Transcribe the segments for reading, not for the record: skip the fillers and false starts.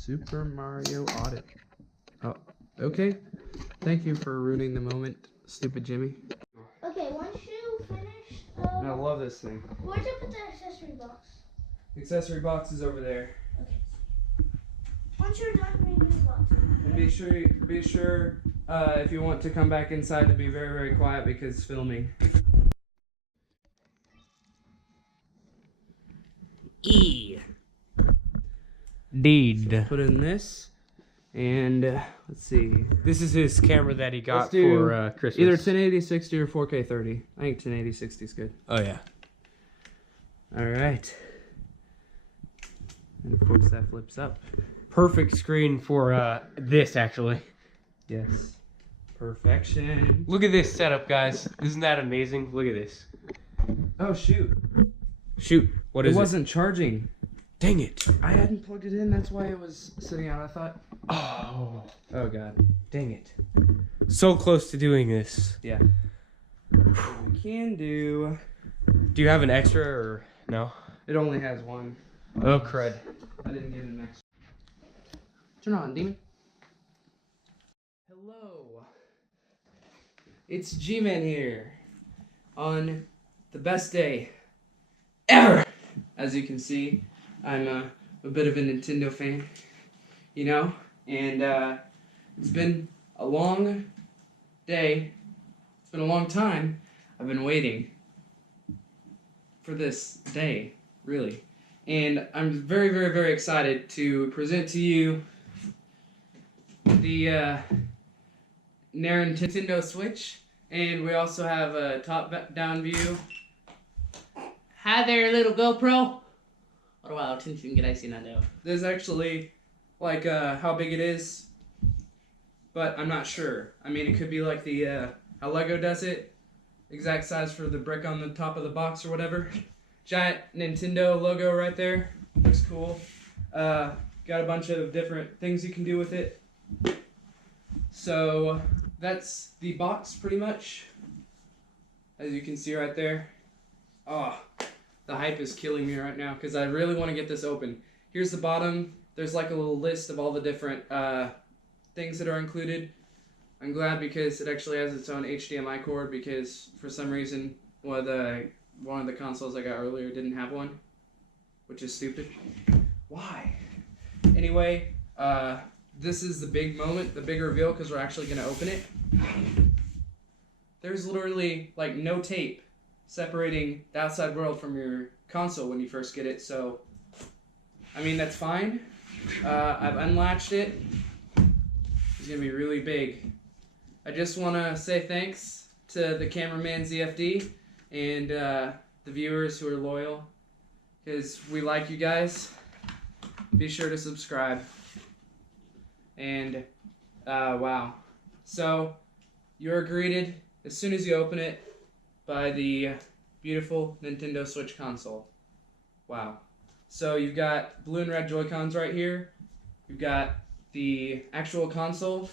Super Mario Odyssey. Oh, okay. Thank you for ruining the moment, stupid Jimmy. Okay, once you finish, I love this thing. where'd you put the accessory box? The accessory box is over there. Okay. Once you're done, bring me the box. And be sure, if you want to come back inside to be very, very quiet because it's filming. Deed. So put in this, and let's see. This is his camera that he got Let's do for Christmas. Either 1080 60 or 4K 30. I think 1080 60 is good. Oh yeah. All right. And of course that flips up. Perfect screen for this actually. Yes. Perfection. Look at this setup, guys. Isn't that amazing? Look at this. Oh shoot. Shoot. What is It it? wasn't charging. Dang it. I hadn't plugged it in. That's why it was sitting out. I thought. Oh. Oh god. Dang it. So close to doing this. Yeah. We can do. Do you have an extra or no? It only has one. Oh crud. I didn't get an extra. Turn on, demon. Hello. It's G-Man here on the best day ever. As you can see, I'm a bit of a Nintendo fan, you know, and it's been a long day. It's been a long time. I've been waiting for this day, really. And I'm very, very, very excited to present to you the Nintendo Switch. And we also have a top-down view. Hi there, little GoPro. What wow, attention can I see now? There's actually, like, how big it is, but I'm not sure. I mean, it could be like the, how Lego does it. Exact size for the brick on the top of the box or whatever. Giant Nintendo logo right there. Looks cool. Got a bunch of different things you can do with it. So, that's the box pretty much. As you can see right there. Oh, the hype is killing me right now because I really want to get this open. Here's the bottom. There's like a little list of all the different things that are included. I'm glad because it actually has its own HDMI cord because for some reason one of the consoles I got earlier didn't have one, which is stupid. Why? Anyway, this is the big moment, the big reveal because we're actually going to open it. There's literally like no tape separating the outside world from your console when you first get it, so I mean that's fine. I've unlatched it. It's gonna be really big. I just want to say thanks to the cameraman ZFD and the viewers who are loyal because we like you guys. Be sure to subscribe. And wow, so you're greeted as soon as you open it by the beautiful Nintendo Switch console. Wow. So you've got blue and red Joy-Cons right here. You've got the actual console.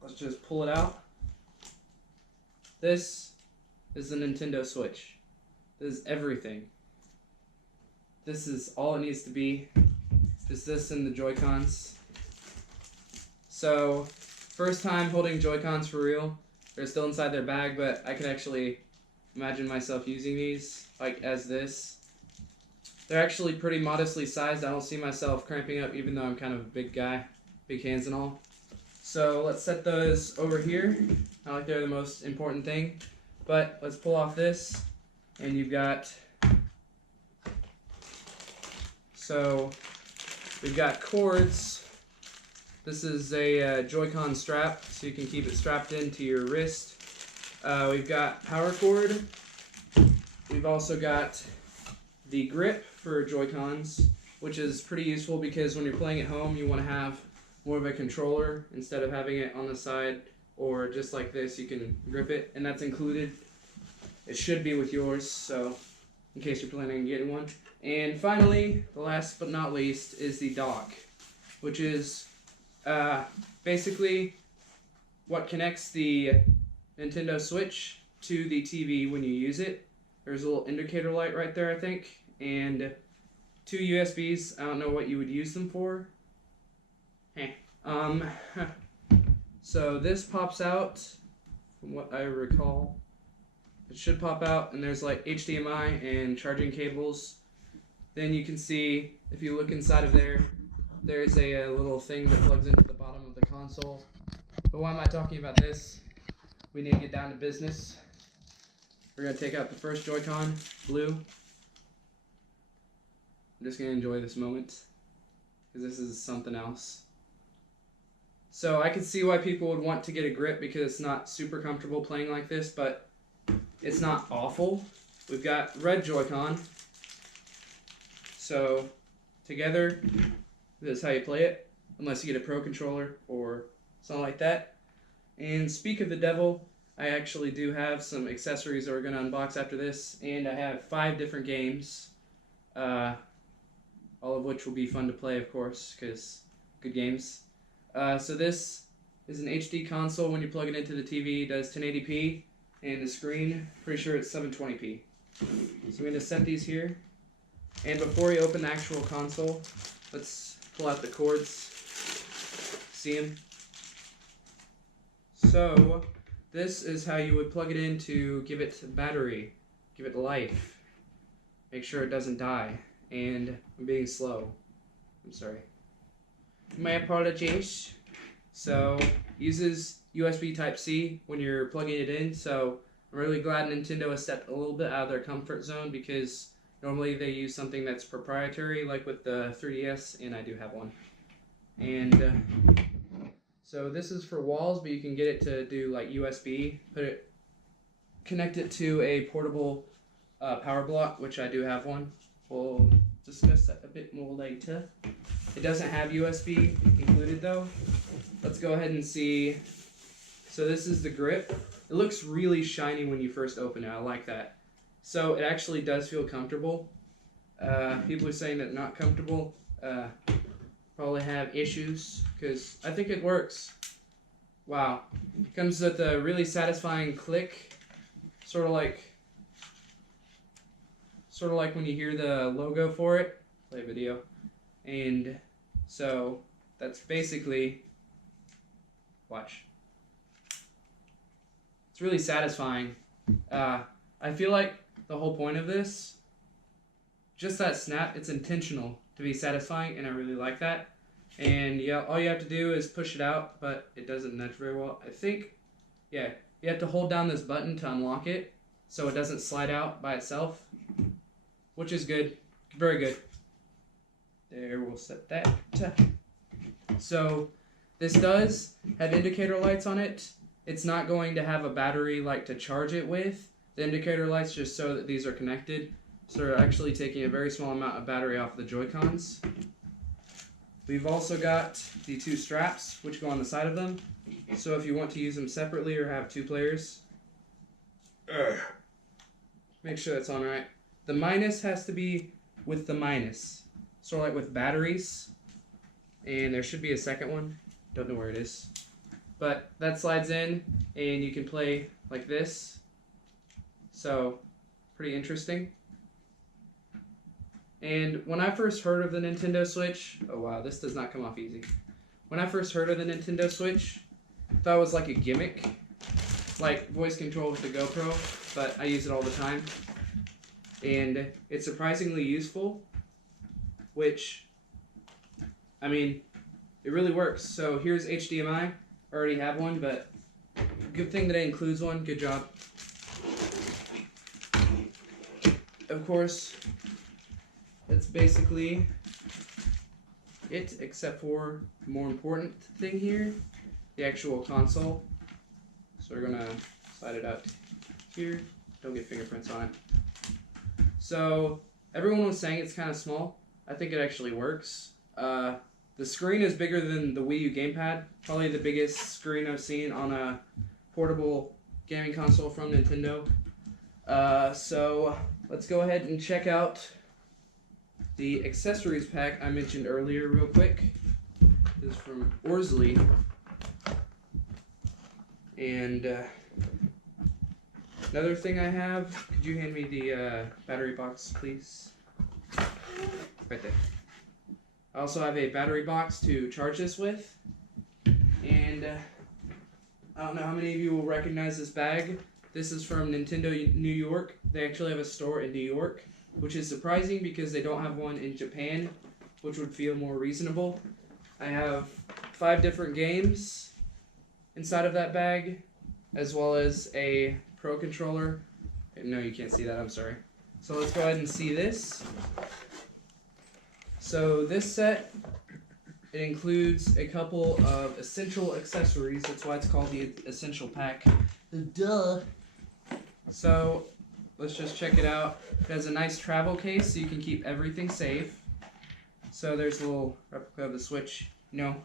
Let's just pull it out. This is the Nintendo Switch. This is everything. This is all it needs to be. Is this and the Joy-Cons. So, first time holding Joy-Cons for real. They're still inside their bag, but I could actually imagine myself using these, like, as this. They're actually pretty modestly sized. I don't see myself cramping up, even though I'm kind of a big guy. Big hands and all. So, let's set those over here. Not like they're the most important thing. But, let's pull off this. And you've got... So, we've got cords. This is a Joy-Con strap, so you can keep it strapped into your wrist. We've got power cord. We've also got the grip for Joy-Cons, which is pretty useful because when you're playing at home, you want to have more of a controller instead of having it on the side or just like this, you can grip it, and that's included. It should be with yours, so in case you're planning on getting one. And finally, the last but not least, is the dock, which is basically what connects the Nintendo Switch to the TV when you use it. There's a little indicator light right there, I think, and 2 USBs. I don't know what you would use them for. Hey. So this pops out, from what I recall. It should pop out, and there's like HDMI and charging cables. Then you can see, if you look inside of there, there's a little thing that plugs into the bottom of the console. But why am I talking about this? We need to get down to business. We're going to take out the first Joy-Con, blue. I'm just going to enjoy this moment, because this is something else. So I can see why people would want to get a grip, because it's not super comfortable playing like this, but it's not awful. We've got red Joy-Con. So together, this is how you play it, unless you get a Pro Controller or something like that. And speak of the devil, I actually do have some accessories that we're going to unbox after this, and I have 5 different games, all of which will be fun to play, of course, because good games. So this is an HD console. When you plug it into the TV, it does 1080p, and the screen, pretty sure it's 720p. So I'm going to set these here, and before we open the actual console, let's pull out the cords. See them? So this is how you would plug it in to give it battery, give it life, make sure it doesn't die. And I'm being slow. I'm sorry. My apologies. So uses USB Type-C when you're plugging it in. So I'm really glad Nintendo has stepped a little bit out of their comfort zone, because normally they use something that's proprietary, like with the 3DS, and I do have one. And so this is for walls, but you can get it to do like USB. Connect it to a portable power block, which I do have one. We'll discuss that a bit more later. It doesn't have USB included though. Let's go ahead and see. So this is the grip. It looks really shiny when you first open it. I like that. So it actually does feel comfortable. People are saying that not comfortable probably have issues, because I think it works. Wow. It comes with a really satisfying click, sort of like when you hear the logo for it. Play video. And so that's basically, watch. It's really satisfying. I feel like the whole point of this, just that snap, it's intentional to be satisfying, and I really like that. And yeah, all you have to do is push it out, but it doesn't nudge very well. I think, yeah, you have to hold down this button to unlock it, so it doesn't slide out by itself, which is good, very good. There, we'll set that. So this does have indicator lights on it. It's not going to have a battery like to charge it with. The indicator lights just show that these are connected. So we're actually taking a very small amount of battery off the Joy-Cons. We've also got the 2 straps, which go on the side of them. So if you want to use them separately or have 2 players, make sure that's on right. The minus has to be with the minus. Sort of like with batteries. And there should be a second one. Don't know where it is. But that slides in, and you can play like this. So, pretty interesting. And when I first heard of the Nintendo Switch, oh wow, this does not come off easy. When I first heard of the Nintendo Switch, I thought it was like a gimmick, like voice control with the GoPro, but I use it all the time. And it's surprisingly useful, which, I mean, it really works. So here's HDMI. I already have one, but good thing that it includes one. Good job. Of course, that's basically it, except for the more important thing here, the actual console. So we're gonna slide it out here. Don't get fingerprints on it. So everyone was saying it's kind of small. I think it actually works. The screen is bigger than the Wii U gamepad. Probably the biggest screen I've seen on a portable gaming console from Nintendo. So let's go ahead and check out the accessories pack I mentioned earlier real quick. This is from Orsley. And another thing I have, could you hand me the battery box, please? right there. I also have a battery box to charge this with. And I don't know how many of you will recognize this bag. This is from Nintendo New York. They actually have a store in New York, which is surprising because they don't have one in Japan, which would feel more reasonable. I have 5 different games inside of that bag, as well as a Pro Controller. No, you can't see that, I'm sorry. So let's go ahead and see this. So this set, it includes a couple of essential accessories. That's why it's called the Essential Pack. Duh. So let's just check it out. It has a nice travel case so you can keep everything safe. So there's a little replica of the Switch. No.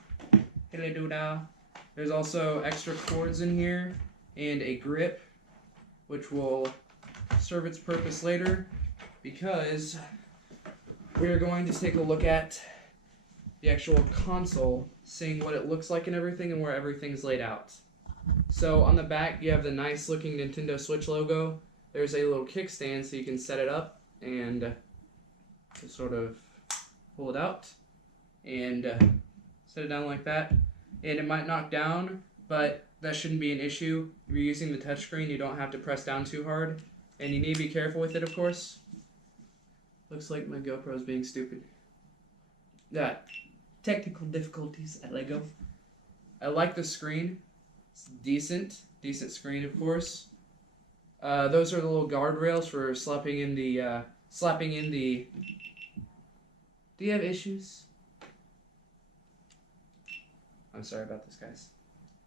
Hello, doodah. There's also extra cords in here and a grip, which will serve its purpose later because we're going to take a look at the actual console, seeing what it looks like and everything and where everything's laid out. So on the back you have the nice looking Nintendo Switch logo. There's a little kickstand so you can set it up and just sort of pull it out and set it down like that. And it might knock down, but that shouldn't be an issue. If you're using the touchscreen, you don't have to press down too hard. And you need to be careful with it, of course. Looks like my GoPro is being stupid. Technical difficulties at LEGO. I like the screen. It's decent screen, of course. Those are the little guardrails for slapping in the. Do you have issues? I'm sorry about this, guys.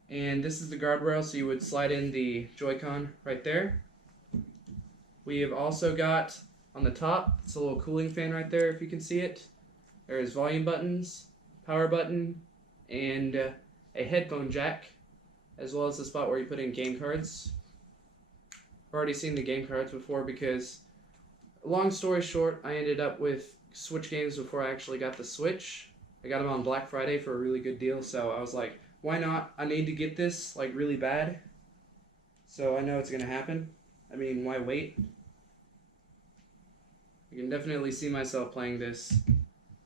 And this is the guardrail, so you would slide in the Joy-Con right there. We have also got on the top, it's a little cooling fan right there, if you can see it. There's volume buttons, power button, and a headphone jack, as well as the spot where you put in game cards. I've already seen the game cards before because, long story short, I ended up with Switch games before I actually got the Switch. I got them on Black Friday for a really good deal, so I was like, why not? I need to get this, like, really bad. So I know it's going to happen. I mean, why wait? I can definitely see myself playing this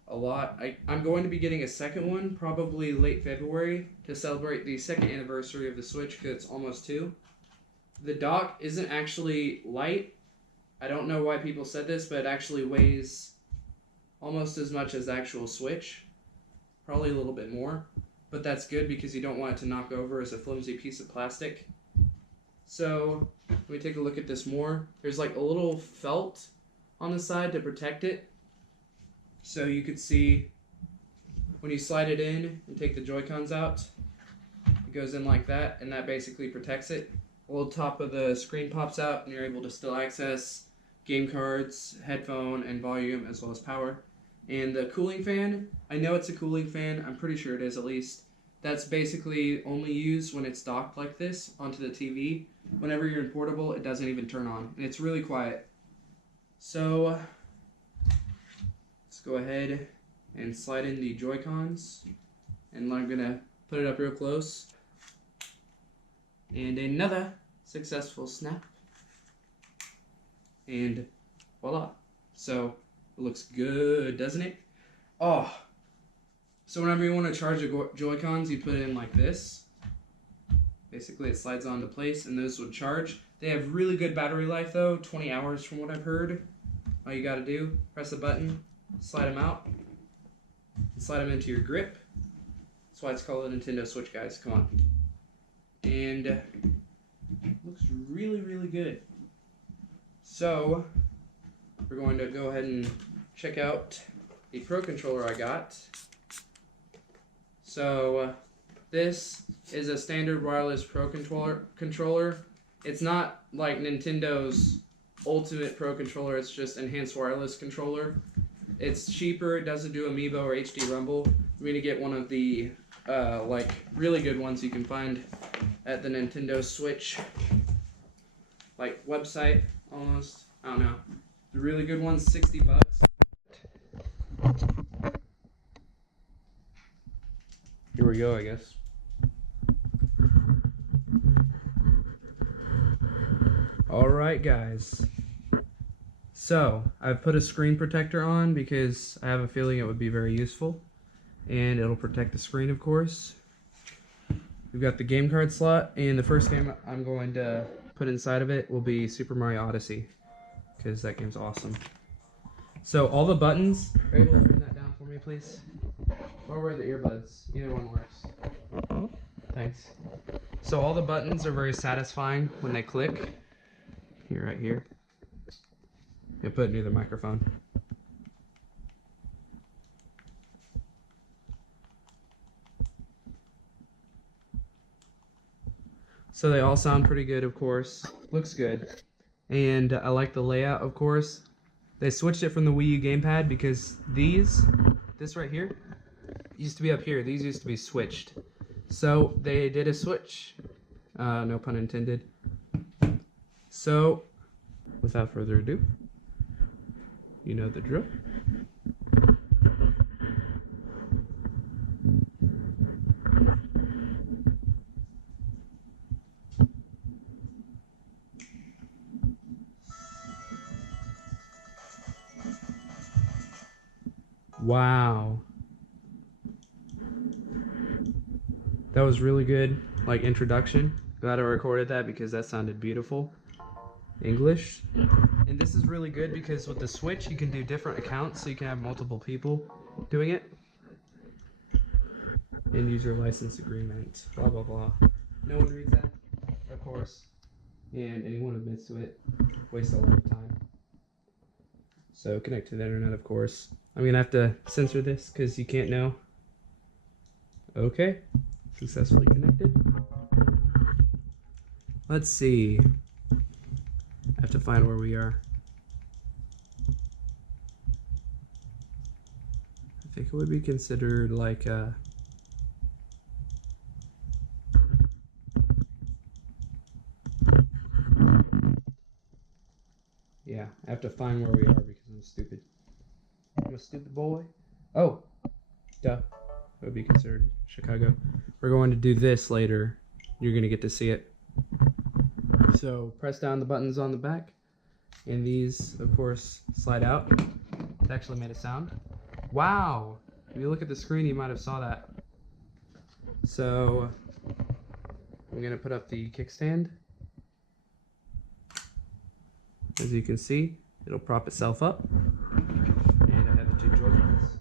a lot. I'm going to be getting a second one, probably late February, to celebrate the 2nd anniversary of the Switch, because it's almost 2. The dock isn't actually light. I don't know why people said this, but it actually weighs almost as much as the actual Switch. Probably a little bit more. But that's good because you don't want it to knock over as a flimsy piece of plastic. So, let me take a look at this more. There's like a little felt on the side to protect it. So you could see when you slide it in and take the Joy-Cons out, it goes in like that, and that basically protects it. The little top of the screen pops out, and you're able to still access game cards, headphone, and volume, as well as power. And the cooling fan, I know it's a cooling fan, I'm pretty sure it is at least. That's basically only used when it's docked like this onto the TV. Whenever you're in portable, it doesn't even turn on, and it's really quiet. So, let's go ahead and slide in the Joy-Cons, and I'm gonna put it up real close. And another successful snap. And voila. So, it looks good, doesn't it? Oh. So whenever you want to charge the Joy-Cons, you put it in like this. Basically, it slides onto place, and those would charge. They have really good battery life, though, 20 hours from what I've heard. All you gotta do, press the button, slide them out, and slide them into your grip. That's why it's called a Nintendo Switch, guys. Come on. And looks really, really good. So, we're going to go ahead and check out the Pro Controller I got. So, this is a standard wireless Pro Controller. It's not like Nintendo's Ultimate Pro Controller, it's just enhanced wireless controller. It's cheaper, it doesn't do Amiibo or HD Rumble. I'm going to get one of the like really good ones you can find at the Nintendo Switch like website almost. I don't know. The really good one's $60. Here we go, I guess. Alright, guys. So, I've put a screen protector on because I have a feeling it would be very useful. And it'll protect the screen, of course. We've got the game card slot, and the first game I'm going to put inside of it will be Super Mario Odyssey, because that game's awesome. So, all the buttons, are you able to turn that down for me, please? Or wear the earbuds. Either one works. Thanks. So all the buttons are very satisfying when they click. Here, right here. You put it near the microphone. So they all sound pretty good, of course. Looks good. And I like the layout, of course. They switched it from the Wii U gamepad because this right here, used to be up here. These used to be switched. So they did a switch. No pun intended. So, without further ado, you know the drill. Wow. That was really good, like introduction. Glad I recorded that because that sounded beautiful. English. And this is really good because with the Switch you can do different accounts, so you can have multiple people doing it. End user license agreement, blah blah blah. No one reads that, of course. And anyone who admits to it wastes a lot of time. So connect to the internet, of course. I'm gonna have to censor this because you can't know. Okay, successfully connected. Let's see. I have to find where we are. I think it would be considered like a... Yeah, I have to find where we are because I'm stupid. I'm a stupid boy. Oh, duh. It would be considered Chicago. We're going to do this later. You're going to get to see it. So press down the buttons on the back. And these, of course, slide out. It actually made a sound. Wow! If you look at the screen, you might have saw that. So I'm going to put up the kickstand. As you can see, it'll prop itself up. And I have the two Joy-Cons.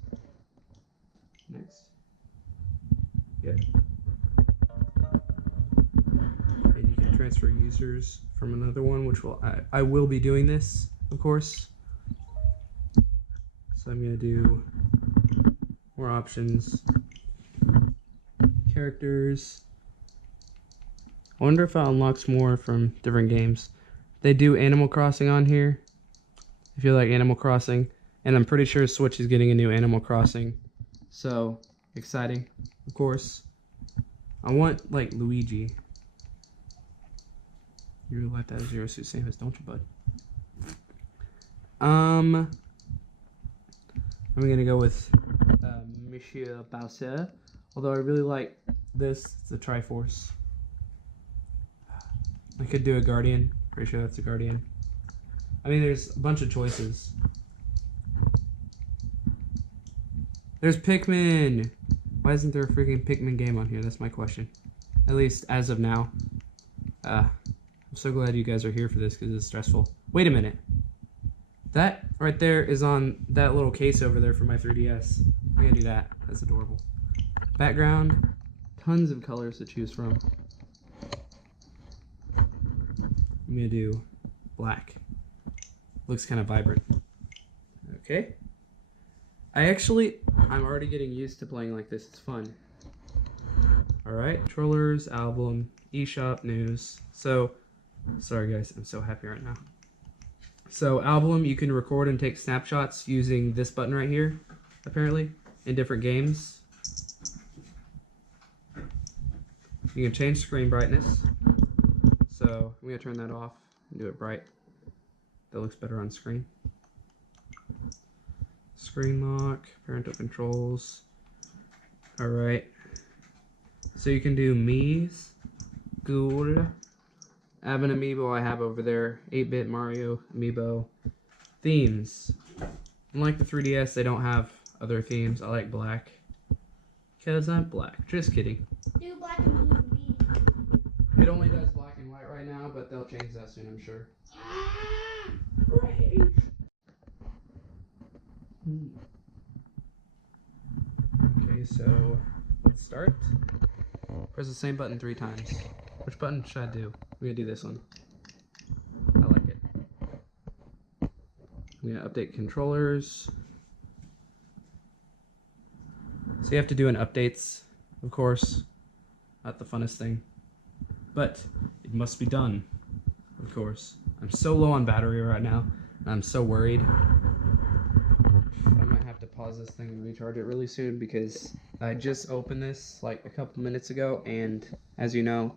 Next. Good. And you can transfer users from another one, which I will be doing this, of course. So I'm going to do more options. Characters. I wonder if it unlocks more from different games. They do Animal Crossing on here, if you like Animal Crossing. And I'm pretty sure Switch is getting a new Animal Crossing. So, exciting, of course. I want, like, Luigi. You really like that Zero Suit Samus, don't you, bud? I'm gonna go with Monsieur Bowser. Although I really like this, it's the Triforce. I could do a Guardian. Pretty sure that's a Guardian. I mean, there's a bunch of choices. There's Pikmin! Why isn't there a freaking Pikmin game on here? That's my question. At least as of now. I'm so glad you guys are here for this because it's stressful. Wait a minute. That right there is on that little case over there for my 3DS. I'm gonna do that. That's adorable. Background. Tons of colors to choose from. I'm gonna do black. Looks kind of vibrant. Okay. I'm already getting used to playing like this. It's fun. Alright, controllers, album, eShop, news. So, sorry guys, I'm so happy right now. So, album, you can record and take snapshots using this button right here, apparently, in different games. You can change screen brightness. So, I'm going to turn that off and do it bright. That looks better on screen. Screen lock, parental controls. Alright. So you can do Mii's. Cool. I have an amiibo I have over there. 8-bit Mario amiibo. Themes. Unlike the 3DS, they don't have other themes. I like black. Because I'm black. Just kidding. Do black and blue for me. It only does black and white right now, but they'll change that soon, I'm sure. Okay, so let's start. Press the same button 3 times. Which button should I do? We're gonna do this one. I like it. I'm gonna update controllers. So you have to do an updates, of course. Not the funnest thing. But it must be done, of course. I'm so low on battery right now, and I'm so worried. I might have to pause this thing and recharge it really soon because I just opened this like a couple minutes ago, and as you know,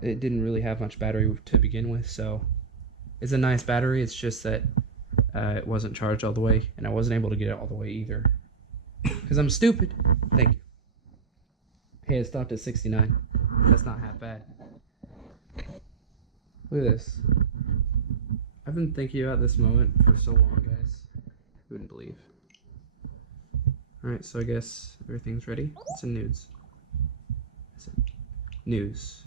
it didn't really have much battery to begin with, so it's a nice battery. It's just that it wasn't charged all the way, and I wasn't able to get it all the way either because I'm stupid. Thank you. Hey, it stopped at 69. That's not half bad. Look at this. I've been thinking about this moment for so long, guys. You wouldn't believe. Alright, so I guess everything's ready. It's in nudes. News.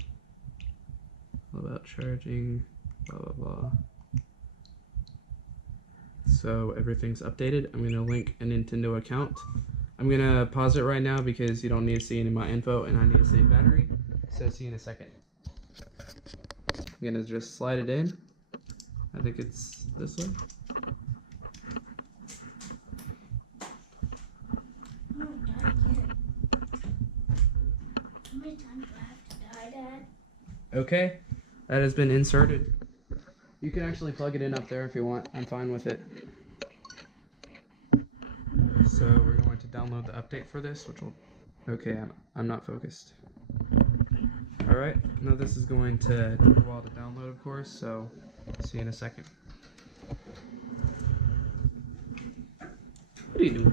All about charging, blah blah blah. So everything's updated. I'm gonna link a Nintendo account. I'm gonna pause it right now because you don't need to see any of my info and I need to save battery. So see you in a second. I'm gonna just slide it in. I think it's this way. No, die again. How many times do I have to die, Dad? Okay, that has been inserted. You can actually plug it in up there if you want. I'm fine with it. So we're going to download the update for this, which will... Okay, I'm not focused. Alright, now this is going to take a while to download, of course, so see you in a second. What are you doing?